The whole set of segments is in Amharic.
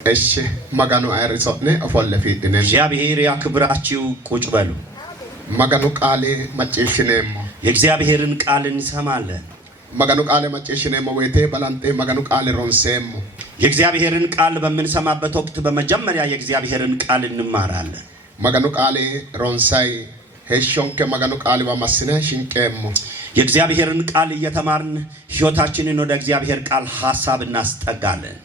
እሺ ማጋኑ አይርሶነ አፈለፊድነ እግዚአብሔር ያክብራችሁ ቁጭ በሉ። ማጋኑ ቃሌ ማጨሽነም የእግዚአብሔርን ቃል እንሰማለን። ማጋኑ ቃሌ ማጨሽነም ወይቴ ባላንጤ ማጋኑ ቃሌ ሮንሰም የእግዚአብሔርን ቃል በምንሰማበት ወቅት በመጀመሪያ የእግዚአብሔርን ቃል እንማራለን። ማጋኑ ቃሌ ሮንሳይ ሄሾንከ ማጋኑ ቃሌ ባማስነ ሽንቀም የእግዚአብሔርን ቃል እየተማርን ሕይወታችንን ወደ እግዚአብሔር ቃል ሐሳብ እናስጠጋለን።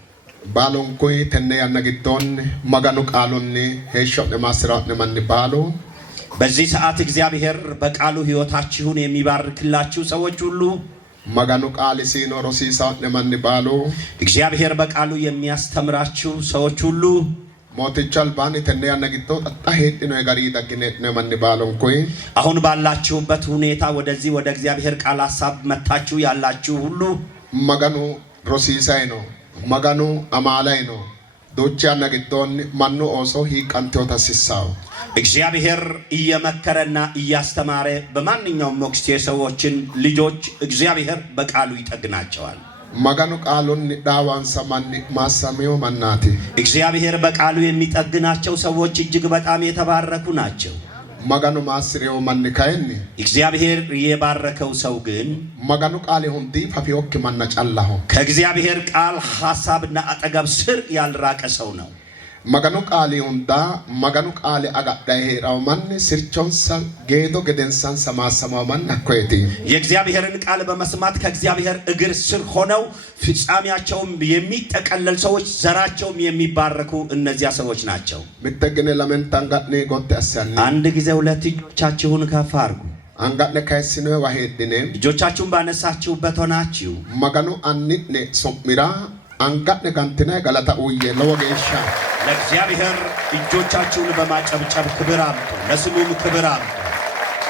ባሎንኮይ ተነ ያነግዶን ማጋኑ ቃሉን ሄሾን ለማስራት ለማን ባሎ በዚህ ሰዓት እግዚአብሔር በቃሉ ሕይወታችሁን የሚባርክላችሁ ሰዎች ሁሉ ማጋኑ ቃል ሲኖር ሲሳት ለማን ባሎ እግዚአብሔር በቃሉ የሚያስተምራችሁ ሰዎች ሁሉ ሞትቻል ባን ተነ ያነግዶ ጣሄት ነው የጋሪ ደግነት ለማን ባሎንኮይ አሁን ባላችሁበት ሁኔታ ወደዚህ ወደ እግዚአብሔር ቃል ሐሳብ መታችሁ ያላችሁ ሁሉ ማጋኑ ሮሲሳይ ነው ማጋኑ አማላይ ነው ዶቻ ነግዶን ማኑ ኦሶ ሂቃንቴው ተስሳው እግዚአብሔር እየመከረና እያስተማረ በማንኛውም ወቅት የሰዎችን ልጆች እግዚአብሔር በቃሉ ይጠግናቸዋል። ማጋኑ ቃሉን ዳዋን ሰማን ማሳሚው ማናቲ እግዚአብሔር በቃሉ የሚጠግናቸው ሰዎች እጅግ በጣም የተባረኩ ናቸው። ማጋኑ ማስሪው ማንካይኒ እግዚአብሔር የባረከው ሰው ግን ማጋኑ ቃል ሁንዲ ፈፊኦክ ማናጫላሁ ከእግዚአብሔር ቃል ሐሳብና አጠገብ ስር ያልራቀ ሰው ነው። ማጋኑ ቃል ሁንዳ ማጋኑ ቃል አጋዳይ ሄራው ማን ስርቾንሳ ጌዶ ገደንሳን ሰማሰማው ማን አኮይቲ የእግዚአብሔርን ቃል በመስማት ከእግዚአብሔር እግር ስር ሆነው ፍጻሜያቸውም የሚጠቀለል ሰዎች ዘራቸውም የሚባረኩ እነዚያ ሰዎች ናቸው። ምትገነ ለምን ታንጋኔ ጎት አሰኒ አንድ ጊዜ ሁለት እጆቻችሁን ከፍ አድርጉ። አንጋለ ካይስነ ዋሄድነ እጆቻችሁን ባነሳችሁበት ሆናችሁ ማጋኑ አንኔ ሶሚራ አንጋለ ጋንተና ጋላታ ወየ ለወገሻ ለእግዚአብሔር እጆቻችሁን በማጨብጨብ ክብር አምጡ፣ ለስሙም ክብር አምጡ።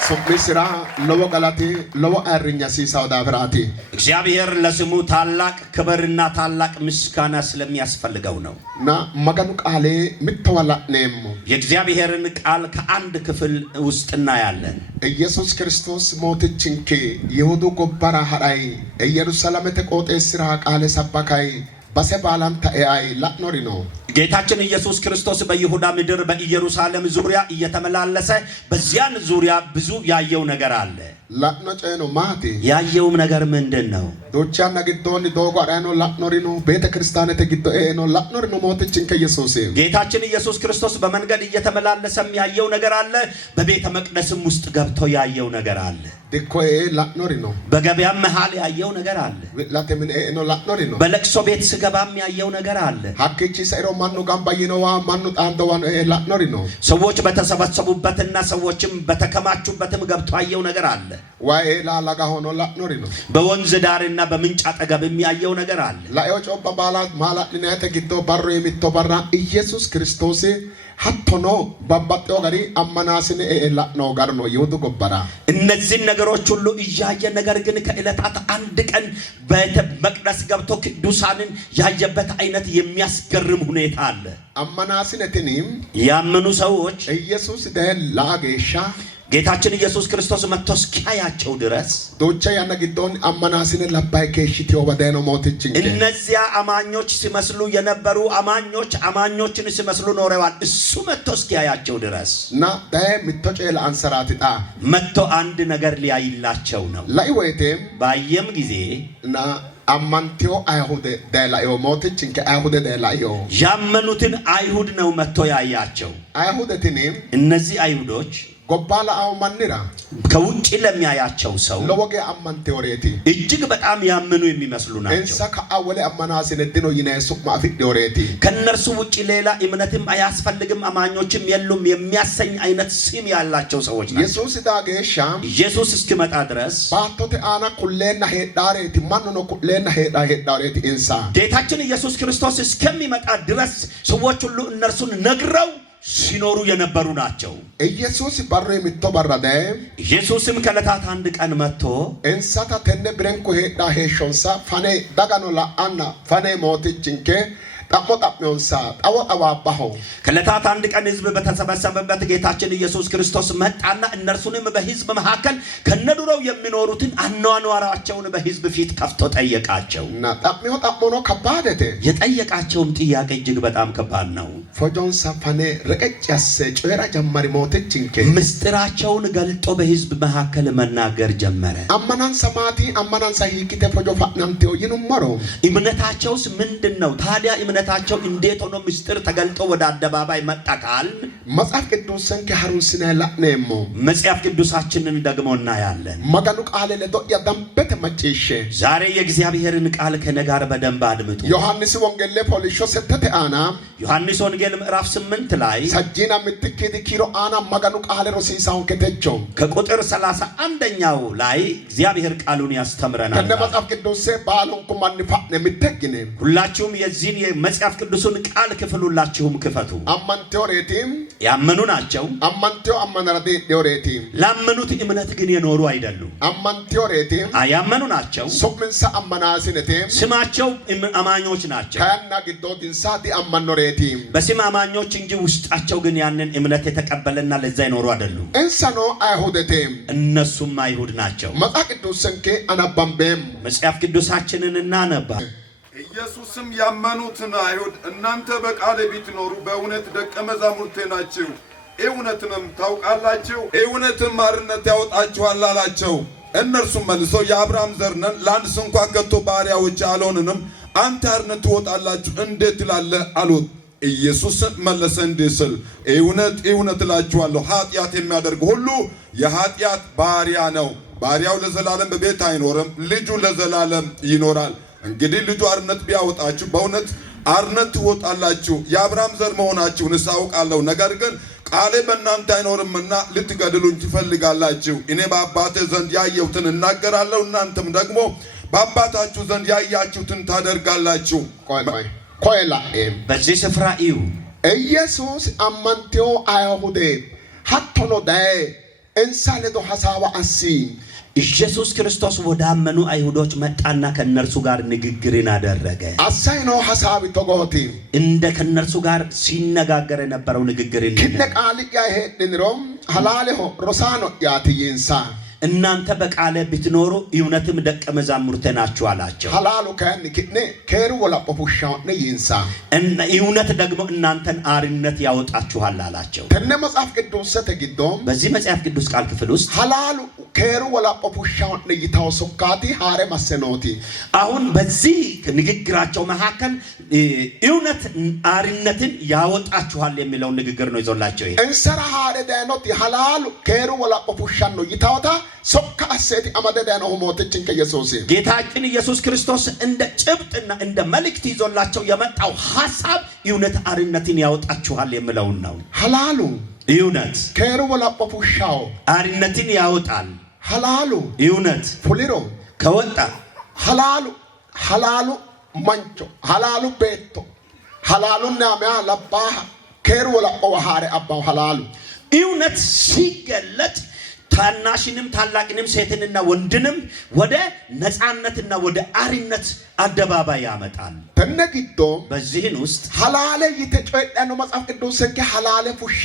ሶሚስራ ለወጋላቴ ለወአርኛ ሲሳው ዳብራቲ እግዚአብሔር ለስሙ ታላቅ ክብርና ታላቅ ምስጋና ስለሚያስፈልገው ነው። ና ማጋኑ ቃሌ ምትወላኔም የእግዚአብሔርን ቃል ከአንድ ክፍል ውስጥ እናያለን። ኢየሱስ ክርስቶስ ሞትችንኬ ይሁዱ ጎባራ ሐራይ ኢየሩሳሌም ተቆጤ ስራ ቃለ ሰባካይ በሰባላም ታአይ ላኖሪ ነው። ጌታችን ኢየሱስ ክርስቶስ በይሁዳ ምድር በኢየሩሳሌም ዙሪያ እየተመላለሰ በዚያን ዙሪያ ብዙ ያየው ነገር አለ። ላኖጨ ነው ማቲ ያየውም ነገር ምንድነው? ዶቻ ነግዶን ዶጎ አራኖ ላኖሪ ነው ቤተ ክርስቲያን ተግዶ ነው ላኖሪ ነው ሞትችን ከኢየሱስ ጌታችን ኢየሱስ ክርስቶስ በመንገድ እየተመላለሰም ያየው ነገር አለ። በቤተ መቅደስም ውስጥ ገብቶ ያየው ነገር አለ። ድኮኤ ላኖሪ ነው። በገበያም መሃል ያየው ነገር አለ። ላተምን ነው ላኖሪ ነው። በለቅሶ ቤት ስገባም ያየው ነገር አለ። ሀክቺ ሰይሮ ማኑ ጋምባይነዋ ማኑ ጣንደዋን ላኖሪ ነው። ሰዎች በተሰበሰቡበትና ሰዎችም በተከማቹበትም ገብቶ ያየው ነገር አለ። ዋኤ ላላጋ ሆኖ ላኖሪ ነው። በወንዝ ዳርና በምንጭ አጠገብም ያየው ነገር አለ። ላዮ ጮባ ባላት ማላት ንያተ ግዶ ባሮ የሚተበራ ኢየሱስ ክርስቶስ ሀቶኖ ባባጤው ጋሪ አማናስነ ነው ጋር ነው ይሁዱ ጎባራ እነዚህ ነገሮች ሁሉ እያየ ነገር ግን ከዕለታት አንድ ቀን ቤተ መቅደስ ገብቶ ቅዱሳንን ያየበት አይነት የሚያስገርም ሁኔታ አለ። አማናስነትንም ያመኑ ሰዎች ኢየሱስ ደላጌሻ ጌታችን ኢየሱስ ክርስቶስ መጥቶ እስኪያያቸው ድረስ ዶቻ ያነግዶን አማናስነ ለባይ ከሽቲው በደኖ ሞትችን እነዚያ አማኞች ሲመስሉ የነበሩ አማኞችን ሲመስሉ ኖረዋል። እሱ መጥቶ እስኪያያቸው ድረስ ና ዳይ ምትጨል አንሰራትጣ መጥቶ አንድ ነገር ሊያይላቸው ነው። ላይወይቴም ባየም ጊዜ ና አማንቴው አይሁድ ደላዮ ሞትችን ከአይሁድ ደላዮ ያመኑትን አይሁድ ነው መጥቶ ያያቸው። አይሁድትንም እነዚህ አይሁዶች ጎባላ አው ማንራ ከውጪ ለሚያያቸው ሰው ለወገ አማንቴው ሬቲ እጅግ በጣም ያመኑ የሚመስሉ ናቸው። እንሳ ከአወለ አማናስነ ድኖ ይነሱ ማፊት ዶሬቲ ከነርሱ ውጪ ሌላ እምነትም አያስፈልግም አማኞችም የሉም የሚያሰኝ አይነት ስም ያላቸው ሰዎች ናቸው። ኢየሱስ ዳገሻም ኢየሱስ እስኪመጣ ድረስ ባቶተ አና ኩሌና ሄዳሬቲ ማንኖ ኩሌና ሄዳሬቲ እንሳ ጌታችን ኢየሱስ ክርስቶስ እስከሚመጣ ድረስ ሰዎች ሁሉ እነርሱን ነግረው ሲኖሩ የነበሩ ናቸው። ኢየሱስ ባሮ የሚተበራደ ኢየሱስም ከዕለታት አንድ ቀን መጥቶ እንሳታ ተነ ብረንኮ ሄዳ ሄሾንሳ ፋኔ ዳጋኖ ላአና ፋኔ ሞትችንኬ ከዕለታት አንድ ቀን ሕዝብ በተሰበሰበበት ጌታችን ኢየሱስ ክርስቶስ መጣና እነርሱንም በሕዝብ መካከል ከነዱሮው የሚኖሩትን አኗኗራቸውን በሕዝብ ፊት ከፍቶ ጠየቃቸው። የጠየቃቸውም ጥያቄ እጅግ በጣም ከባድ ነው። ምስጢራቸውን ገልጦ በሕዝብ መካከል መናገር ጀመረ። እምነታቸውስ ምንድን ነው? ታዲያ እምነታቸው እንዴት ሆኖ ምስጢር ተገልጦ ወደ አደባባይ መጣ ካል መጽሐፍ ቅዱሳችንን ደግሞ እናያለን። ዛሬ የእግዚአብሔርን ቃል ከነጋር በደንብ አድምጡ። ዮሐንስ ወንጌል ምዕራፍ 8 ላይ ከቁጥር 31ኛው ላይ እግዚአብሔር ቃሉን ያስተምረናል። ሁላችሁም የዚህን የመጽሐፍ ቅዱስን ቃል ክፍል ሁላችሁም ክፈቱ። ያመኑ ናቸው። ላመኑት እምነት ግን የኖሩ አይደሉም። ያመኑ ናቸው። ስማቸው አማኞች ናቸው። በስም አማኞች እንጂ ውስጣቸው ግን ያንን እምነት የተቀበለና ለዛ ይኖሩ አይደሉም። እነሱም አይሁድ ናቸው። መጽሐፍ ቅዱሳችንን እናነባ። ኢየሱስም ያመኑትን አይሁድ እናንተ በቃሌ ቢትኖሩ በእውነት ደቀ መዛሙርቴ ናችሁ፣ እውነትንም ታውቃላችሁ፣ እውነትም አርነት ያወጣችኋል አላቸው። እነርሱም መልሰው የአብርሃም ዘር ነን፣ ለአንድ ስንኳ ከቶ ባሪያዎች አልሆንንም፣ አንተ አርነት ትወጣላችሁ እንዴት ትላለህ አሉት። ኢየሱስ መለሰ እንዲህ ሲል እውነት እውነት እላችኋለሁ ኃጢአት የሚያደርግ ሁሉ የኃጢአት ባሪያ ነው። ባሪያው ለዘላለም በቤት አይኖርም፣ ልጁ ለዘላለም ይኖራል። እንግዲህ ልጁ አርነት ቢያወጣችሁ በእውነት አርነት ትወጣላችሁ። የአብርሃም ዘር መሆናችሁን አውቃለሁ። ነገር ግን ቃሌ በእናንተ አይኖርምና ልትገድሉኝ ትፈልጋላችሁ። እኔ በአባቴ ዘንድ ያየሁትን እናገራለሁ፣ እናንተም ደግሞ በአባታችሁ ዘንድ ያያችሁትን ታደርጋላችሁ። በዚህ ስፍራ እዩ ኢየሱስ አማንቴው አይሁድ ሀቶሎ ዳይ እንሳለዶ ሐሳባ አሲ ኢየሱስ ክርስቶስ ወዳመኑ አይሁዶች መጣና ከነርሱ ጋር ንግግርን አደረገ። አሳይኖ ሐሳብ ተጎቲ እንደ ከነርሱ ጋር ሲነጋገር የነበረው ንግግርን ከነቃል ያሄድንሮም ሐላልሆ ሮሳኖ ያትይንሳ እናንተ በቃለ ብትኖሩ እውነትም ደቀ መዛሙርቴ ናችሁ አላቸው። ሐላሉ ከን ከሩ ወላ ፖፉሻው ነይንሳ እና እውነት ደግሞ እናንተን አርነት ያወጣችኋል አላቸው። ተነ መጽሐፍ ቅዱስ ተግዶም በዚህ መጽሐፍ ቅዱስ ቃል ክፍል ውስጥ ሐላሉ ከሩ ወላ ፖፉሻው ነይታው ሶካቲ ሃሬ ማሰኖቲ አሁን በዚህ ንግግራቸው መካከል እውነት አርነትን ያወጣችኋል የሚለው ንግግር ነው ይዞላቸው። ይሄ እንሰራ ሃሬ ዳኖቲ ሐላሉ ከሩ ወላ ፖፉሻው ነው ይታውታ ሶካ አሰቲ አመደዳ ነው ሞተችን ከኢየሱስ ጌታችን ኢየሱስ ክርስቶስ እንደ ጭብጥና እንደ መልእክት ይዞላቸው የመጣው ሐሳብ እውነት አርነትን ያወጣችኋል የሚለው ነው። ሐላሉ እውነት ከሩ ወላ ፖፉሻው አርነትን ያወጣል። ሐላሉ እውነት ፉሊሮ ከወጣ ሐላሉ ማንቾ ሐላሉ ቤቶ ሐላሉ ናሚያ ለባህ ከሩ ወላ ፖዋሃረ አባው ሐላሉ እውነት ሲገለጥ ታናሽንም ታላቅንም ሴትንና ወንድንም ወደ ነፃነትና ወደ አርነት አደባባይ ያመጣል። ተነግዶ በዚህን ውስጥ ሐላለ ይተጨዳ ነው መጽሐፍ ቅዱስ ሰንከ ሐላለ ፉሼ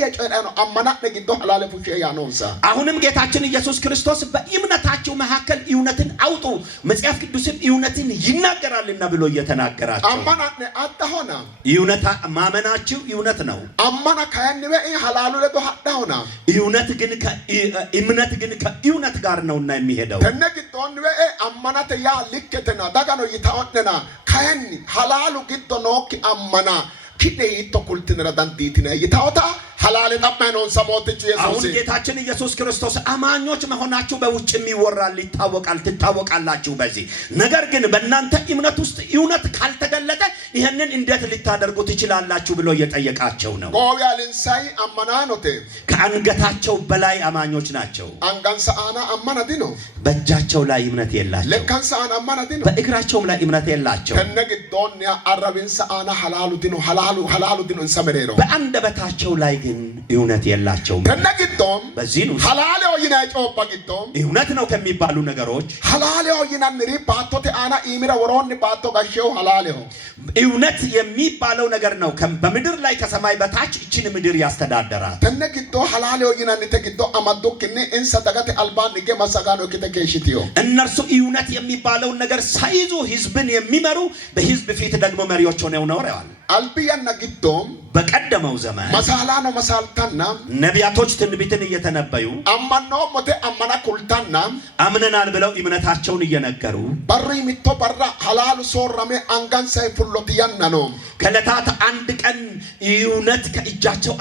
የጨዳ ነው አማና ነግዶ ሐላለ ፉሼ ያነውሳ አሁንም ጌታችን ኢየሱስ ክርስቶስ በእምነታችሁ መካከል እውነትን አውጡ መጽሐፍ ቅዱስም እውነትን ይናገራልና ብሎ እየተናገራቸው አማና አጣሆና እውነታ ማመናችሁ እውነት ነው። አማና ካያንበ ሐላሉ ለዶ ሐዳውና እውነት ግን እምነት ግን ከእውነት ጋር ነውና የሚሄደው ተነግዶን በእ አማናተ ያ ልከተና ዳጋኖ ይታወነና ካያን ሐላሉ ግዶ ኖክ አማና ኪዴ ይተኩልትን ረዳንቲትና ይታወታ ሐላል ተማኖን ሰሞትቹ ኢየሱስ አሁን ጌታችን ኢየሱስ ክርስቶስ አማኞች መሆናችሁ በውጭም ይወራል ይታወቃል ትታወቃላችሁ። በዚህ ነገር ግን በእናንተ እምነት ውስጥ እውነት ካልተገለጠ ይሄንን እንዴት ልታደርጉ ትችላላችሁ ብሎ እየጠየቃቸው ነው። ጎያልን ሳይ አማናኖቴ ከአንገታቸው በላይ አማኞች ናቸው። አንጋንሳአና አማናዲ ነው። በእጃቸው ላይ እምነት የላቸው። ለካንሳአና አማናዲ ነው። በእግራቸውም ላይ እምነት የላቸው። ከነግዶን ያ አረብንሳአና ሐላሉ ዲኖ ሐላሉ ዲኖ እንሰመሬሮ በአንደበታቸው ላይ ግን እውነት የላቸውም። ተነግቶም በዚህ ነው ሐላሌ ወይና ጮባግቶም እውነት ነው ከሚባሉ ነገሮች ሐላሌ ወይና ንሪ ባቶቴ አና ኢሚራ ወሮን ባቶ ጋሼው ሐላሌው እውነት የሚባለው ነገር ነው። በምድር ላይ ከሰማይ በታች እቺን ምድር ያስተዳደራል። ተነግቶ ሐላሌ ወይና ንተግቶ አማዶክኒ እንሰ ደጋተ አልባን ንገ ማሳጋኖ ከተከሽቲዮ እነርሱ እውነት የሚባለው ነገር ሳይዙ ህዝብን የሚመሩ በህዝብ ፊት ደግሞ መሪዎች ሆነው ኖረዋል። አልቢያና ግቶም በቀደመው ዘመን መሳላኖ መሳልታና ነቢያቶች ትንቢትን እየተነበዩ አማኖ ሞቴ አማና ኩልታና አምነናል ብለው እምነታቸውን እየነገሩ በሪ ሚቶ በራ ሐላሉ ሶራሜ አንጋንሳይ ፍሎት ያናኖ ከለታት አንድ ቀን እውነት ከእጃቸው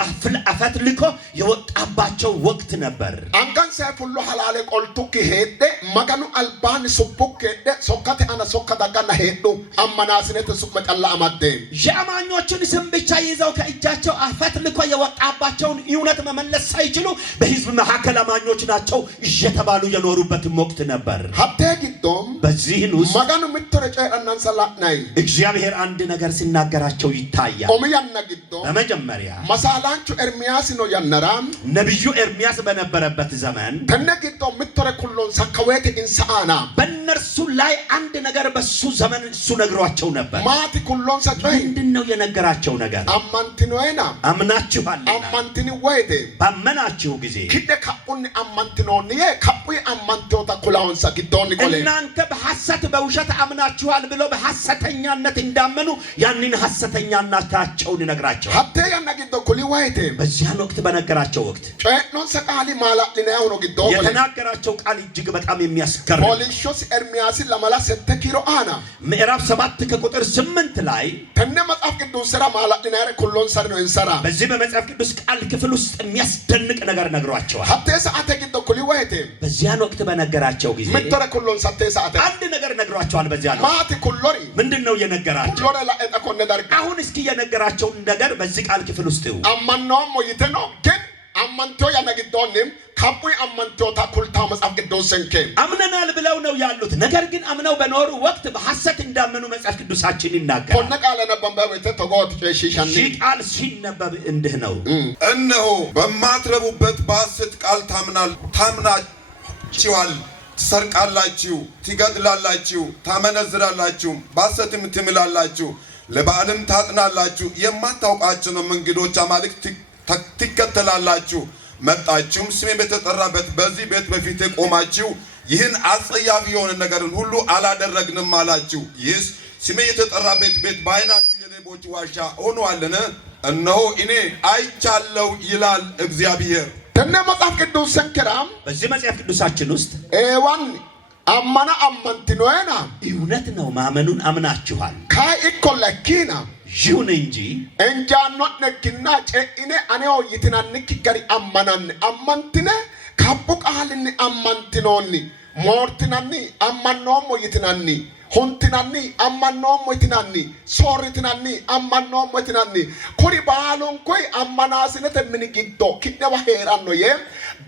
አፈት ልኮ የወጣባቸው ወቅት ነበር። አንጋንሳይ ፍሎ ሐላሌ ቆልቱክ ሄደ መገኑ አልባን ሱቡክ ሄደ ሶካቴ አና ሶካዳጋና ሄዱ አማናስነት ሱቅ መጨላ አማደ የአማኞችን ስም ብቻ ይዘው ከእጃቸው አፈት ልኮ የወጣባቸውን እውነት መመለስ ሳይችሉ በህዝብ መካከል አማኞች ናቸው እየተባሉ የኖሩበት ወቅት ነበር። ሀብቴ ግዶም በዚህን ውስጥ መገኑ ምትረጨ እናንሰላናይ እግዚአብሔር አንድ ነገር ሲናገራቸው ይታያል። ኦሚያና ግዶም በመጀመሪያ መሳላንቹ ኤርሚያስ ነው ያነራም ነብዩ ኤርሚያስ በነበረበት ዘመን ተነግቶ ምትረ ኩሎን ሰከዌት ኢንሳአና በእነርሱ ላይ አንድ ነገር በሱ ዘመን እሱ ነግሯቸው ነበር። ማቲ ኩሎን ሰጨይ ምንድነው የነገራቸው ነገር? አማንቲኖይና አምናችኋልና አማንቲኒ ወይዴ ባመናችሁ ጊዜ ኪደ ካፑን አማንቲኖኒ ካፑይ አማንቶታ ኩላውን ሰግዶኒ ቆሌ እናንተ በሐሰት በውሸት አምናችኋል ብሎ በሐሰተኛነት እንዳመኑ ያንን ሐሰተኛነታቸውን ይነግራቸዋል። ሀብቴ ያነግዶ ኩሊ ወይዴ በዚያን ወቅት በነገራቸው ወቅት ጨኖን ሰቃሊ ማላሊና ያው ነው ግዶ የተናገራቸው ቃል እጅግ በጣም የሚያስገርም ፖሊሾስ ኤርሚያስ ለማላ 7 ኪሎ አና ምዕራፍ 7 ከቁጥር 8 ላይ ተነ መጽሐፍ ቅዱስ ስራ ማላሊና ያረ ኩሎን ሰር ነው እንሰራ በዚህ በመጽሐፍ ቅዱስ ቃል ክፍል ውስጥ የሚያስደንቅ ነገር ነግሯቸዋል። ሀብቴ ሰዓተ ግዶ ኩሊ ወይዴ በዚያን ወቅት በነገራቸው ጊዜ ምትረ ኩሎን ሰዓተ ሰዓተ አንድ ነገር ነግሯቸዋል። በዚያን ማቲ ኩሎሪ ምንድነው የነገራቸው? ኩሎሪ ላእጣ ኮነ ዳርጋ አሁን እስኪ የነገራቸው ነገር በዚህ ቃል ክፍል ውስጥ አማናው ሞይተ ነው ግን አማንቶ ያነግዶንም ካፑይ አማንቶ ታኩልታ መጽሐፍ ቅዱስ ሰንከ አምነናል ብለው ነው ያሉት። ነገር ግን አምነው በኖሩ ወቅት በሐሰት እንዳመኑ መጽሐፍ ቅዱሳችን ይናገራል። ኮነ ቃለ ነበንበ ቤተ ተጎት ጨሽሻኒ ቃል ሲነበብ እንዲህ ነው። እነሆ በማትረቡበት በሐሰት ቃል ታምናችኋል፣ ትሰርቃላችሁ፣ ትገድላላችሁ፣ ታመነዝራላችሁ፣ በሐሰትም ትምላላችሁ፣ ለበዓልም ታጥናላችሁ፣ የማታውቃቸውንም እንግዶች አማልክት ትከተላላችሁ። መጣችሁም ስሜ በተጠራበት በዚህ ቤት በፊት ቆማችሁ ይህን አጸያፊ የሆነ ነገርን ሁሉ አላደረግንም አላችሁ። ይህስ ስሜ የተጠራበት ቤት በዓይናችሁ የሌቦች ዋሻ ሆኗልን? እነሆ እኔ አይቻለሁ ይላል እግዚአብሔር። ተነ መጽሐፍ ቅዱስ ሰንከራም በዚህ መጽሐፍ ቅዱሳችን ውስጥ ኤዋን አማና አማንቲኖና እውነት ነው ማመኑን አምናችኋል። ካይ ኢኮለኪና ይሁን እንጂ እንጃኖ ነክና ጨኢኔ አኔው ይትናንክ ገሪ አማናን አማንቲነ ካቡ ቃልን አማንቲኖኒ ሞርቲናኒ አማኖሞ ይትናኒ ሁንቲናኒ አማኖሞ ይትናኒ ሶሪትናኒ አማኖሞ ይትናኒ ኩሪ ባሎን ኮይ አማናስነት ምን ግዶ kinewa heeranno ye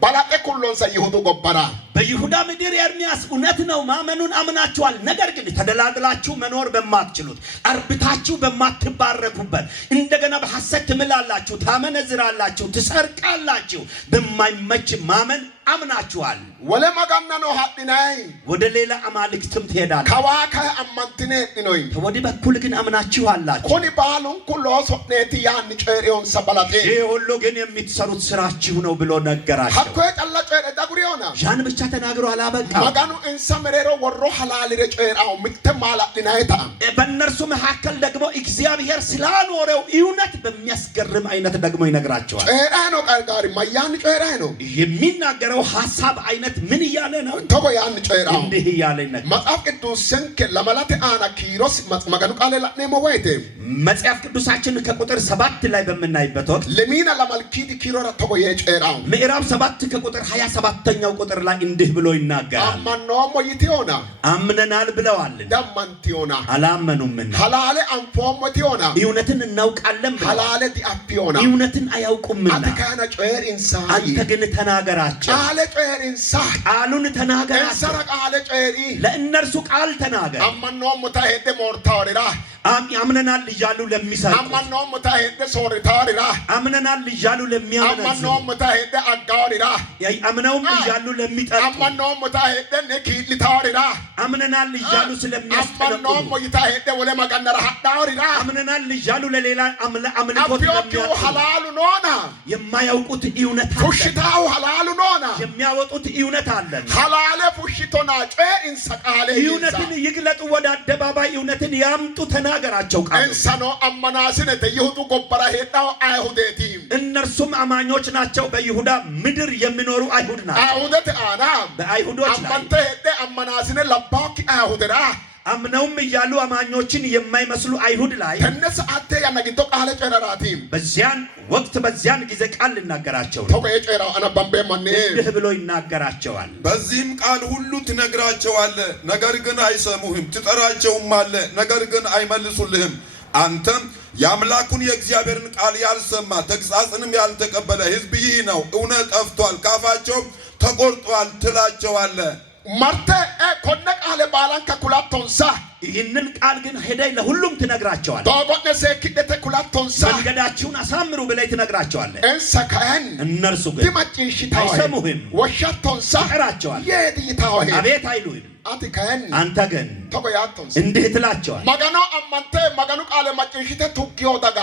balaqe kullonsa ይሁዱ ጎበራ በይሁዳ ምድር ኤርሚያስ እውነት ነው ማመኑን አምናችኋል። ነገር ግን ተደላድላችሁ መኖር በማትችሉት አርብታችሁ በማትባረኩበት እንደገና በሐሰት ትምላላችሁ፣ ታመነዝራላችሁ፣ ትሰርቃላችሁ በማይመች ማመን አምናችኋል። ወለ ማጋና ነው ሀጥናይ ወደ ሌላ አማልክትም ትሄዳላችሁ። ከዋከ አማንትኔ ዲኖይ ወዲህ በኩል ግን አምናችኋላችሁ። ኮኒ ባሉን ኩሎ ሶኔት ያን ጨሪዮን ሰበላቴ ይህ ሁሉ ግን የምትሰሩት ስራችሁ ነው ብሎ ነገራቸው። ሀኮ ጠላጨ ዳጉሪዮና ያን ብቻ ተናግሮ አላበቃ ማጋኑ እንሰምሬሮ ወሮ ሐላል ረጨራው ምትማላዲናይታ በእነርሱ መካከል ደግሞ እግዚአብሔር ስላኖረው እውነት በሚያስገርም አይነት ደግሞ ይነግራቸዋል። ጨራ ነው ቃልጋሪ ማያን ጨራ ነው የሚናገረው ሐሳብ አይነት ምን እያለ ነው? ተቆ ያን ጨራው እንዲህ እያለ ነው። መጽሐፍ ቅዱስ ሰንከ ለማላተ አና ኪሮስ ማጋኑ ቃል ላኔ መወይቴ መጽሐፍ ቅዱሳችን ከቁጥር 7 ላይ በመናይበት ወቅት ለሚና ለማልኪድ ኪሮራ ተቆ የጨራው ምዕራፍ 7 ከቁጥር 27ኛው ቁጥር ላይ እንዲህ ብሎ ይናገራል። አማኖሞ ይቲዮና አምነናል ብለዋል፣ ዳማንቲዮና አላመኑምና ሐላለ አንፎሞ ቲዮና እውነትን እናውቃለን ብለው ሐላለ ዲአፒዮና እውነትን አያውቁምና አትካና ጨር ኢንሳ አንተ ግን ተናገራቸው። ቃለ ጨር ኢንሳ ቃሉን ተናገራቸው። እንሰራ ቃለ ጨሪ ለእነርሱ ቃል ተናገር። አማኖሞ ታሄደ ሞርታ ወሪራ አምነናል እያሉ ለሚሰሩ አማኖም ሙታሄደ ሶሪታሪራ አምነናል እያሉ ለሚያምኑ አማኖም ሙታሄደ አጋሪራ አምነውም እያሉ ለሚጠጡ አማኖም ሙታሄደ ነኪሊታሪራ አምነናል እያሉ ስለሚያስጠነቅቁ አማኖም ሙታሄደ ወለ ማጋነራ ሐዳሪራ አምነናል እያሉ ለሌላ አምልኮት አብዮቱ ሐላሉ ኖና የማያውቁት እውነት አለ ፉሽታው ሐላሉ ኖና የሚያወጡት እውነት አለ ሐላለ ፉሽቶና እንሰቃለ እውነትን ይግለጡ ወደ አደባባይ እውነትን ያምጡ ተናገራቸው ቃል እንሰኖ አመናስነ ተይሁዱ ጎበራ ሄዳው አይሁዴቲ እነርሱም አማኞች ናቸው በይሁዳ ምድር የሚኖሩ አይሁድ ናቸው አይሁደት አና በአይሁዶች ላይ አመንተ ሄደ አመናስነ ለባክ አይሁደራ አምነውም እያሉ አማኞችን የማይመስሉ አይሁድ ላይ ተነስ አተ ያነግቶ ቃለ ጨራራቲም በዚያን ወቅት በዚያን ጊዜ ቃል ልናገራቸው ነው ተቆየ ጨራው አናባምበ ማን እንዲህ ብሎ ይናገራቸዋል በዚህም ቃል ሁሉ ትነግራቸዋለ ነገር ግን አይሰሙህም ትጠራቸውም አለ ነገር ግን አይመልሱልህም አንተም የአምላኩን የእግዚአብሔርን ቃል ያልሰማ ተግሣጽንም ያልተቀበለ ሕዝብ ይህ ነው እውነት ጠፍቷል ካፋቸው ተቆርጧል ትላቸዋለ ማርተ ኮነ ቃለ ባላን ከኩላቶንሳ ይህንን ቃል ግን ሄደህ ለሁሉም ትነግራቸዋል ዶጎነ ሰክደተ ኩላቶንሳ መንገዳችሁን አሳምሩ ብለህ ትነግራቸዋለህ እንሰካን እነርሱ ግን ድማጭሽታው አይሰሙህም ወሻቶንሳ ይቀራቸዋል የዲታው አቤት አይሉህም አትከን አንተ ግን ተቆያቶንሳ እንዲህ ትላቸዋል መገኖ አማንተ መገኑ ቃለ ማጭሽተ ቱኪዮ ደጋ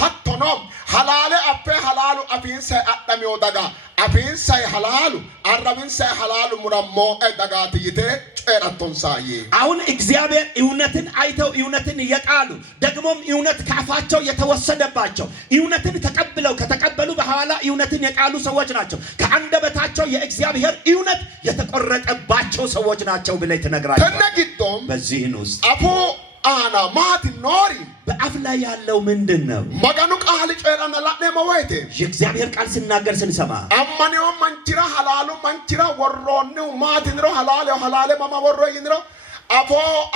ሀቶኖም ሐላለ አፈ ሐላሉ አፊንሰ አዳሚዮ ደጋ አፊንሰ ሐላሉ አረቢንሰ ሐላሉ ሙራሞ ደጋትይተ ጨራቶንሳዬ አሁን እግዚአብሔር እውነትን አይተው እውነትን የጣሉ ደግሞም እውነት ካፋቸው የተወሰደባቸው እውነትን ተቀብለው ከተቀበሉ በኋላ እውነትን የጣሉ ሰዎች ናቸው ከአንደበታቸው የእግዚአብሔር እውነት የተቆረጠባቸው ሰዎች ናቸው ብለህ ትነግራቸዋለህ ተነግቶም በዚህን ውስጥ አፎ አና ማት ኖሪ በአፍ ላይ ያለው ምንድነው መገኑ ቃል ጨራና ለኔ መወይቴ የእግዚአብሔር ቃል ሲናገር ስንሰማ አማኔው መንችራ ሐላሉ መንችራ ወሮኒው ማት ንሮ ሐላለ ማማ ወሮ ይንሮ አፎ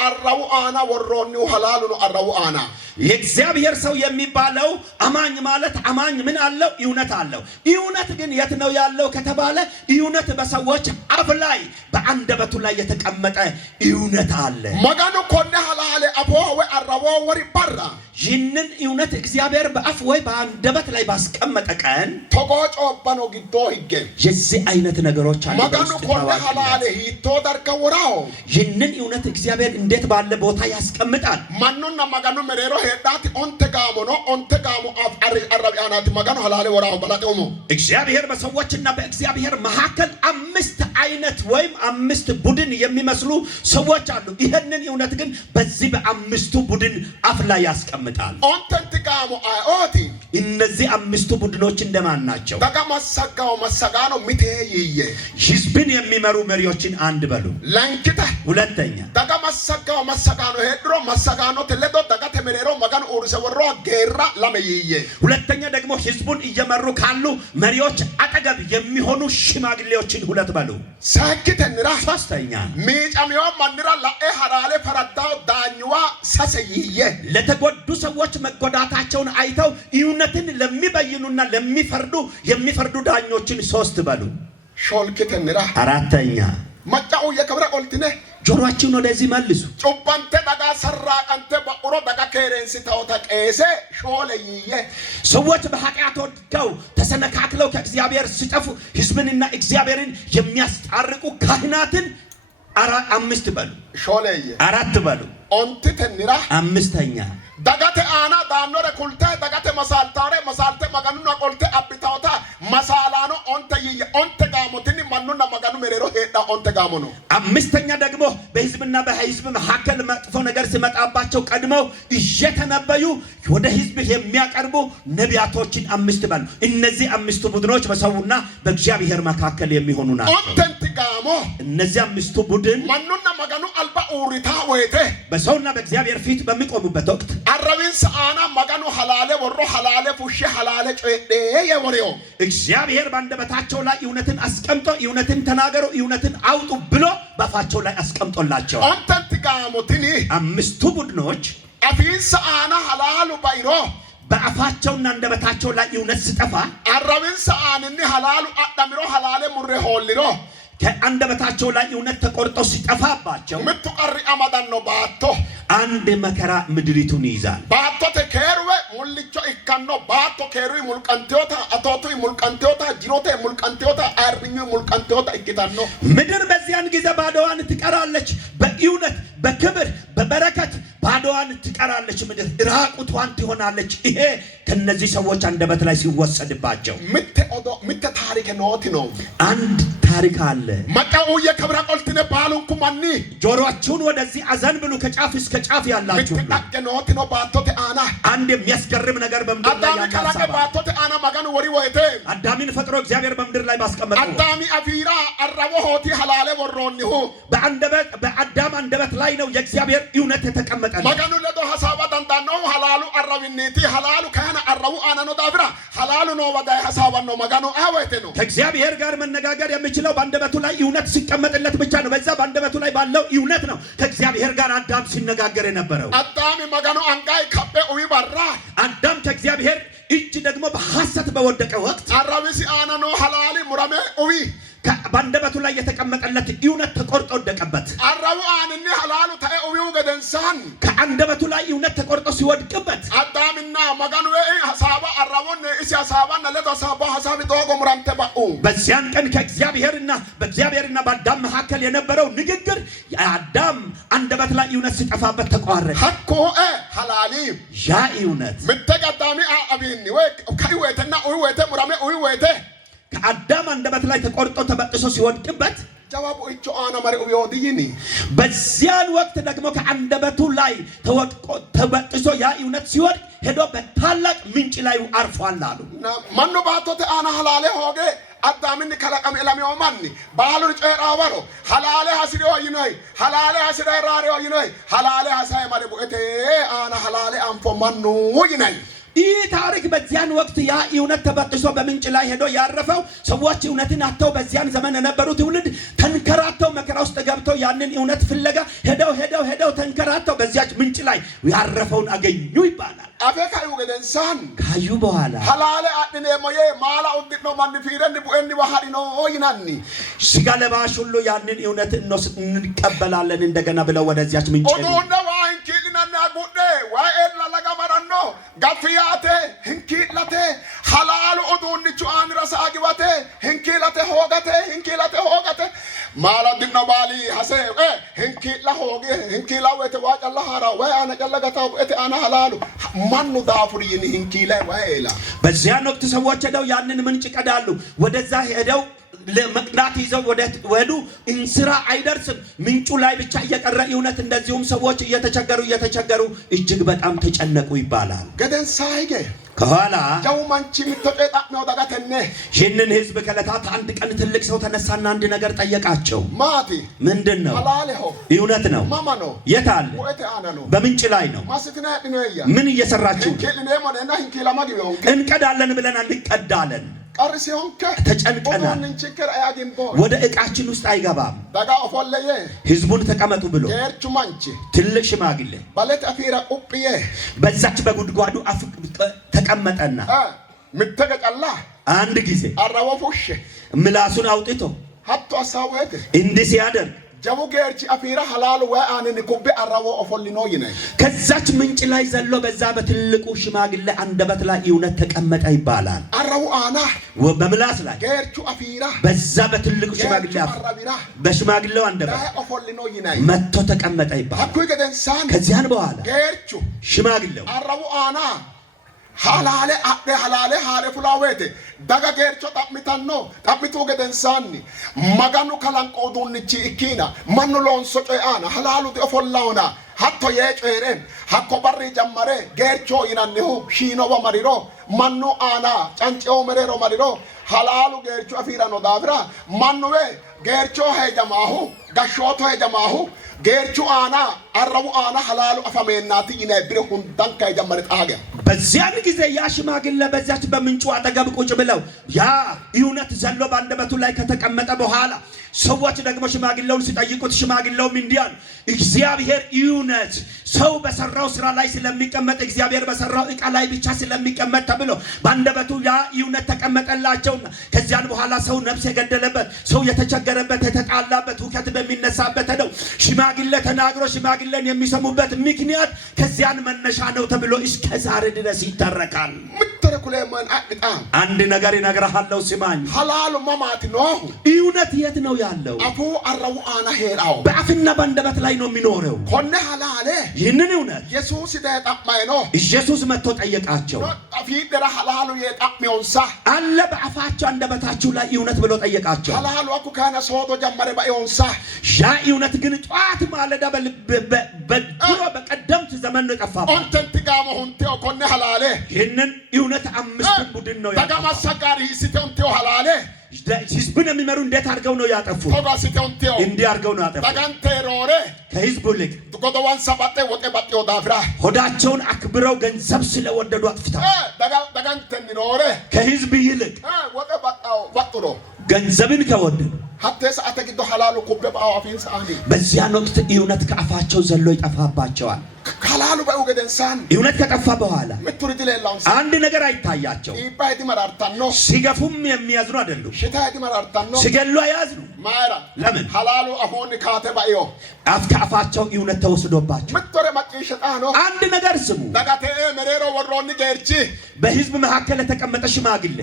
አራው አና ወሮኒው ሐላሉ ነው አራው አና የእግዚአብሔር ሰው የሚባለው አማኝ ማለት አማኝ ምን አለው እውነት አለው እውነት ግን የት ነው ያለው ከተባለ እውነት በሰዎች አፍ ላይ በአንደበቱ ላይ የተቀመጠ እውነት አለ መጋኑ ኮነ ሐላለ አፎ ወይ አራው ወሪ ባራ ይህንን እውነት እግዚአብሔር በአፍ ወይ በአንደበት ላይ ባስቀመጠ ቀን ተቆጮ ባኖ ግዶ ይገ የዚህ አይነት ነገሮች አሉ መጋኑ ኮነ ሐላለ ሂቶ ደርከውራው ይህንን እውነት እግዚአብሔር እንዴት ባለ ቦታ ያስቀምጣል ማንኑና መጋኑ መሬሮ ሄዳት ኦንተ ጋሞ አፍ አረቢያናት መጋኑ ሐላለ ወራው ባላጠውሙ እግዚአብሔር በሰዎችና በእግዚአብሔር መካከል አምስት አይነት ወይም አምስት ቡድን የሚመስሉ ሰዎች አሉ ይሄንን እውነት ግን በዚህ በአምስቱ ቡድን አፍ ላይ ያስቀምጣል ኦንተንት ጋሞ አዮቲ እነዚህ አምስቱ ቡድኖች እንደማን ናቸው ደጋ መሰጋኖ ሚቴይየ ህዝብን የሚመሩ መሪዎችን አንድ በሉ ላንኪታ ሁለተኛ ደጋ መሰጋኖ ሄድሮ መሰጋኖ ተለዶ ደጋ ተመሬሮ መጋኑ ኡርሰ ወሮ ገራ ለመይየ ሁለተኛ ደግሞ ህዝቡን እየመሩ ካሉ መሪዎች አጠገብ የሚሆኑ ሽማግሌዎችን ሁለት በሉ ሳኪተንራ ሶስተኛ ሚጫሚዮ ማንራ ለኤ ሐራለ ፈረዳው ዳኝዋ ሰሰይየ ለተጎዱ ሰዎች መጎዳታቸውን አይተው እውነትን ለሚበይኑና የሚፈርዱ ዳኞችን ሶስት በሉ ሾልኪተንራ አራተኛ መጫው የከብረ ኦልቲነ ጆሮአችሁን ወደዚህ መልሱ ጩባንተ ደጋ ሰራቀንተ በቁሮ ደጋ ከረንሲ ታውታ ቀሴ ሾለይየ ሰዎች በኃጢአት ወድቀው ተሰነካክለው ከእግዚአብሔር ሲጠፉ ህዝብንና እግዚአብሔርን የሚያስታርቁ ካህናትን አምስት በሉ ሾለየ አራት በሉ ኦንቲ ተንራ አምስተኛ ደጋተ አና ዳኖረ ኩልተ ደጋተ መሳልተ መጋኑና ቆልተ አብታውታ መሳላኖ ኦንተ ይየ ኦንተ ጋሞትን ማኑና መጋኑ መሬሮ ሄዳ ኦንተ ጋሞ ነው አምስተኛ ደግሞ በህዝብና በህዝብ መካከል መጥፎ ነገር ሲመጣባቸው ቀድመው እየተነበዩ ወደ ህዝብ የሚያቀርቡ ነቢያቶችን አምስት በሉ እነዚህ አምስቱ ቡድኖች በሰውና በእግዚአብሔር መካከል የሚሆኑ ናቸው ኦንተንት ጋሞ እነዚህ አምስቱ ቡድን ማኑና መጋኑ አልባ ኡሪታ ወይቴ በሰውና በእግዚአብሔር ፊት በሚቆሙበት ወቅት አረቢን ሰአና መጋኑ ሐላለ ወሮ ሐላለ ፉሽ ሐላለ ጨዴ የወሬው እግዚአብሔር ባንደበታቸው ላይ እውነትን አስቀምጦ እውነትን ተናገሩ እውነትን አውጡ ብሎ ባፋቸው ላይ አስቀምጦላቸው ኦንተንት ጋሞትን አምስቱ ቡድኖች አፊን ሰአና ሐላሉ ባይሮ በአፋቸውና አንደበታቸው ላይ እውነት ሲጠፋ አረቢን ሰአንኒ ሐላሉ አዳምሮ ሐላለ ሙሬ ሆልሮ ከአንደበታቸው ላይ እውነት ተቆርጦ ሲጠፋባቸው ምትቀሪ አማዳን ነው ባቶ አንድ መከራ ምድሪቱን ይይዛል። ባቶ ተከሩዌ ሙልቾ ይካኖ ባቶ ከሩ ሙልቀንቴዎታ አቶቱ ሙልቀንቴዎታ ጅሮቴ ሙልቀንቴዎታ አርብኙ ሙልቀንቴዎታ ይኪታኖ ምድር በዚያን ጊዜ ባዶዋን ትቀራለች። በእውነት በክብር በበረከት ባዶዋን ትቀራለች። ምድር ራቁቷን ትሆናለች። ይሄ ከነዚህ ሰዎች አንደበት ላይ ሲወሰድባቸው ምተ ታሪክ ኖት ነው። አንድ ታሪክ አለ። መቃው የከብራ ቆልትነ ባሉን ኩማኒ ጆሮአችሁን ወደዚህ አዘን ብሉ፣ ከጫፍ እስከ ጫፍ ያላችሁ ምትጣቀ ኖት ነው። ባቶተ አና አንድ የሚያስገርም ነገር በምድር ላይ አዳሚ ከላቀ ባቶተ አና ማጋኑ ወሪ ወይቴ አዳሚን ፈጥሮ እግዚአብሔር በምድር ላይ ባስቀመጠው አዳሚ አፊራ አራቦ ሆቲ ሐላለ ወሮኒሁ በአዳም አንደበት ላይ ነው የእግዚአብሔር እውነት የተቀመጠ ነው። ማጋኑ ለዶ ሐሳባ ዳንዳኖ ሐላሉ አራቢኒቲ ሐላሉ ካና አራቡ አና ነው ዳፍራ ሐላሉ ነው ወዳይ ሐሳባ ነው ማጋኑ አወይቴ ነው። ከእግዚአብሔር ጋር መነጋገር የሚችለው በአንደበቱ ላይ እውነት ሲቀመጥለት ብቻ ነው። በዛ በአንደበቱ ላይ ባለው እውነት ነው ከእግዚአብሔር ጋር አዳም ሲነጋገር የነበረው። አዳሚ ማጋኑ አንጋይ ከበ ኡይ ባራ አዳም ከእግዚአብሔር እጅ ደግሞ በሐሰት በወደቀ ወቅት አራቢሲ አና ነው ሐላሊ ሙራሜ ኡይ በአንደበቱ ላይ የተቀመጠለት እውነት ተቆርጦ ወደቀበት። አራቡ አንኒ ሐላሉ ታኤ ኡዩ ገደንሳን ከአንደበቱ ላይ እውነት ተቆርጦ ሲወድቅበት አዳምና ማጋኑ ሐሳባ አራቦን እሲ ሐሳባና ለዶ ሐሳባ ሐሳቢ ዶጎ ሙራንተ ባኡ በዚያን ቀን በእግዚአብሔርና በአዳም መካከል የነበረው ንግግር የአዳም አንደበት ላይ እውነት ሲጠፋበት ተቋረጠ። ሐኮ ሐላሊ ያ እውነት ምተቀዳሚ አቢኒ ወይ ከይወተና ኡይወተ ሙራሜ ኡይወተ ከአዳም አንደበት ላይ ተቆርጦ ተበጥሶ ሲወድቅበት ጀዋቡ እቹ አና ማሪ ኡዮዲኒ በዚያን ወቅት ደግሞ ከአንደበቱ ላይ ተበጥሶ ያ እውነት ሲወድቅ ሄዶ በታላቅ ምንጭ ላይ አርፏል አሉ። ማኑ ባቶተ አና ሐላለ ሆጌ አዳምን ከለቀም ለሚው ማን ባሉ ጨራዋሮ ሐላለ ሐስሪዮ ይኖይ ሐላለ ሐስራራሪዮ ይኖይ ሐላለ ሐሳይ ማሪ ቡኤቴ አና ሐላለ አንፎ ማኑ ይናይ ይህ ታሪክ በዚያን ወቅት ያ እውነት ተበጥሶ በምንጭ ላይ ሄዶ ያረፈው ሰዎች እውነትን አጥተው በዚያን ዘመን የነበሩ ትውልድ ተንከራተው መከራ ውስጥ ገብተው ያንን እውነት ፍለጋ ሄደው ተንከራተው በዚያች ምንጭ ላይ ያረፈውን አገኙ ይባላል። አፈካዩ ገደንሳን ካዩ በኋላ ሐላለ አድኔ ሞዬ ማላ ኡድኖ ማን ፊረን ቡኤኒ ባህሪ ነው ይናኒ ስጋ ለባሽ ሁሉ ያንን እውነት እንቀበላለን እንደገና ብለው ወደዚያች ምንጭ ኦዶነ ዋይን ኪልናና ጉዴ ዋኤላ ለጋማራኖ ጋፊያቴ ህንኪላቴ ሐላሉ ኦዶንቹ አንራሳ አግባቴ ህንኪላቴ ሆጋቴ ማላ ድኖ ባሊ ሐሴ ህንኪላ ሆጌ ህንኪላ ወተ ዋቀላ ሐራ ወይ አነ ቀለጋታው እቴ አና ሐላሉ ማኑ ዳፉሪ ህንኪላ ወይላ በዚያን ወቅት ሰዎች ሄደው ያንን ምንጭ ቀዳሉ። ወደዛ ሄደው ለመቅዳት ይዘው ወዱ እንስራ አይደርስም። ምንጩ ላይ ብቻ እየቀረ እውነት እንደዚሁም ሰዎች እየተቸገሩ እጅግ በጣም ተጨነቁ ይባላል። ገደን ሳይገ ከኋላ ጀውማንቺ ምትጠጣ ነው ዳጋተነ ይህንን ህዝብ ከለታት አንድ ቀን ትልቅ ሰው ተነሳና አንድ ነገር ጠየቃቸው። ማቲ ምንድነው? ሐላልሆ እውነት ነው። ማማ ነው። የት አለ? ወእተ አና ነው። በምንጭ ላይ ነው። ማስተና ድነያ ምን እየሰራችሁ? ከልኔ ማነና ህንኪላ ማግቢው እንቀዳለን ብለን አንቀዳለን። ቀርሲዮን ተጨንቀናል። ወደ እቃችን ውስጥ አይገባም። ዳጋ ኦፎለየ ህዝቡን ተቀመጡ ብሎ ገርቹ ማንቺ ትልቅ ሽማግሌ ባለት አፊራ ቁጵዬ በዛች በጉድጓዱ አፍ ተቀመጠና ምተገጫላ አንድ ጊዜ አራወፉሽ ምላሱን አውጥቶ ሀብቶ አሳወት እንዲህ ሲያደርግ ጀቡ ገርቺ አፊራ ሐላሉ ወአነን ኩቤ አራወ ኦፎሊኖ ይነይ ከዛች ምንጭ ላይ ዘሎ በዛ በትልቁ ሽማግሌ አንደበት ላይ እውነት ተቀመጠ ይባላል። አራው አና በምላስ ላይ ገርቹ አፊራ በዛ በትልቁ ሽማግሌ አፍ በሽማግሌው አንደበት ኦፎሊኖ ይነይ መጥቶ ተቀመጠ ይባላል። አኩይ ገደንሳን ከዚያን በኋላ ገርቹ ሽማግሌው አራው አና ሐላለ ሐላለ ፍላዌት ዳጋ ገርቾ ጣምቱ ገደንሳን ማጋኑ ከላንቆ ዱንቺ ኢኪና ማኑ ሎንሶ ጨአና ሐላሉ ኦፎላውና ሀቶ የጨረን ሀኮ በሪ ጀመረ ገርቾ ይናንሁ ሺኖ በመሪሮ ማኑ አና ጫንጨው መሬሮ መሪሮ ሐላሉ ገርቾ አፊራ ነው ዳፍራ ማኑዌ ገርቾ ሄጀማሁ ጋሾቶ ሄጀማሁ ገርቹ አና አረቡ አና ሐላሉ አፈመናቲ ይነብረ ሁንዳን ከጀመረ ጣገ በዚያን ጊዜ ያ ሽማግሌ በዛች በምንጩ አጠገብ ቁጭ ብለው ያ እውነት ዘሎ ባንደበቱ ላይ ከተቀመጠ በኋላ ሰዎች ደግሞ ሽማግሌውን ሲጠይቁት ሽማግሌውም እንዲያል እግዚአብሔር እውነት ሰው በሰራው ስራ ላይ ስለሚቀመጥ እግዚአብሔር በሰራው ዕቃ ላይ ብቻ ስለሚቀመጥ ተብሎ ባንደበቱ ያ እውነት ተቀመጠላቸውና ከዚያን በኋላ ሰው ነፍስ የገደለበት ሰው የተቸገረ የተናገረበት የተጣላበት ሁከት በሚነሳበት ነው ሽማግሌ ተናግሮ ሽማግሌን የሚሰሙበት ምክንያት ከዚያን መነሻ ነው ተብሎ እስከ ዛሬ ድረስ ይተረካል። አንድ ነገር ይነግርሃለሁ ስማኝ። ሐላሉ ማማት ነው። እውነት የት ነው ያለው? አፉ አራው አና ሄራው በአፍና በአንደበት ላይ ነው የሚኖረው። ኮነ ሐላለ ይህንን እውነት ኢየሱስ ደጣማይ ነው። ኢየሱስ መጥቶ ጠየቃቸው። አፊደራ ሐላሉ የጣሚውንሳ አለ በአፋቸው አንደበታችሁ ላይ እውነት ብሎ ጠየቃቸው። ሐላሉ አኩ ካና ሶዶ ጀመረ ባይውንሳ ያ እውነት ግን ጧት ማለዳ በድሮ በቀደምት ዘመን ነው ጠፋበት። አንተን ትጋሞ ሁንቴው ኮነ ሐላለ ይህንን እውነት አምስት ቡድን ነው ያጠፋው። ተጋማ ሰጋሪ ሲተንቴው ሐላለ ህዝብን የሚመሩ እንዴት አድርገው ነው ያጠፉ? እንዲህ አድርገው ነው ያጠፉ። ከህዝቡ ይልቅ ሆዳቸውን አክብረው ገንዘብ ስለወደዱ አጥፍተዋል። ከህዝብ ይልቅ ገንዘብን ከወደዱ በዚያን ወቅት እውነት ከአፋቸው ዘሎ ይጠፋባቸዋል። እውነት ከጠፋ በኋላ አንድ ነገር አይታያቸው። ሲገፉም የሚያዝኑ አይደሉም። ሲገሉ አያዝኑ። ለምን? ከአፋቸው እውነት ተወስዶባቸው። አንድ ነገር ስሙ። በህዝብ መካከል የተቀመጠ ሽማግሌ